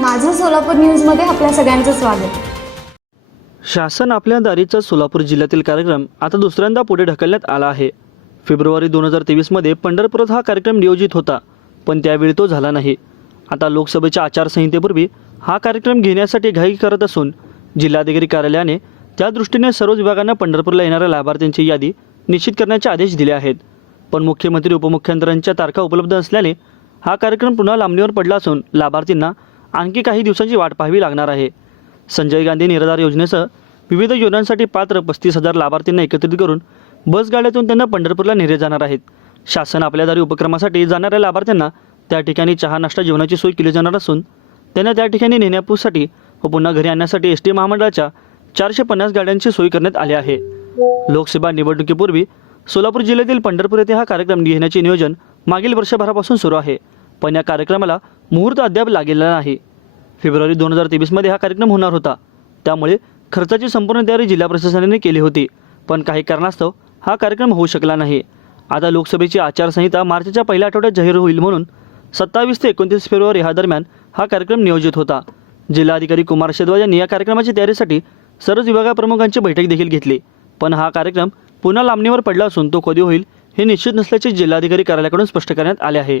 माझं सोलापूर न्यूजमध्ये आपल्या सगळ्यांचं स्वागत. शासन आपल्या दारीचा सोलापूर जिल्ह्यातील कार्यक्रम आता दुसऱ्यांदा पुढे ढकलण्यात आला आहे. फेब्रुवारी दोन हजार तेवीसमध्ये पंढरपुरात हा कार्यक्रम नियोजित होता पण त्यावेळी तो झाला नाही. आता लोकसभेच्या आचारसंहितेपूर्वी हा कार्यक्रम घेण्यासाठी घाई करत असून जिल्हाधिकारी कार्यालयाने त्या दृष्टीने सर्वच विभागांना पंढरपूरला येणाऱ्या लाभार्थ्यांची यादी निश्चित करण्याचे आदेश दिले आहेत. पण मुख्यमंत्री उपमुख्यमंत्र्यांच्या तारखा उपलब्ध असल्याने हा कार्यक्रम पुन्हा लांबणीवर पडला असून लाभार्थींना आणखी काही दिवसांची वाट पाहावी लागणार आहे. संजय गांधी निराधार योजनेसह विविध योजनांसाठी पात्र पस्तीस हजार लाभार्थींना एकत्रित करून बसगाड्यातून त्यांना पंढरपूरला नेले जाणार आहेत. शासन आपल्या दारी उपक्रमासाठी जाणाऱ्या लाभार्थ्यांना त्या ठिकाणी चहा नाश्ता जेवणाची सोय केली जाणार असून त्यांना त्या ठिकाणी नेण्यापूसाठी व पुन्हा घरी आणण्यासाठी एस टी महामंडळाच्या चारशे पन्नास गाड्यांची सोय करण्यात आली आहे. लोकसभा निवडणुकीपूर्वी सोलापूर जिल्ह्यातील पंढरपूर येथे हा कार्यक्रम घेण्याचे नियोजन मागील वर्षभरापासून सुरू आहे. पण या कार्यक्रमाला मुहूर्त अद्याप लागलेला नाही. फेब्रुवारी दोन हजार तेवीसमध्ये हा कार्यक्रम होणार होता. त्यामुळे खर्चाची संपूर्ण तयारी जिल्हा प्रशासनाने केली होती पण काही कारणास्तव हा कार्यक्रम होऊ शकला नाही. आता लोकसभेची आचारसंहिता मार्चच्या पहिल्या आठवड्यात जाहीर होईल म्हणून सत्तावीस ते एकोणतीस फेब्रुवारी हा दरम्यान हा कार्यक्रम नियोजित होता. जिल्हाधिकारी कुमार शेदवाज यांनी या कार्यक्रमाची तयारीसाठी सर्वच विभागाप्रमुखांची बैठक देखील घेतली पण हा कार्यक्रम पुन्हा लांबणीवर पडला असून तो कधी होईल हे निश्चित नसल्याचे जिल्हाधिकारी कार्यालयाकडून स्पष्ट करण्यात आले आहे.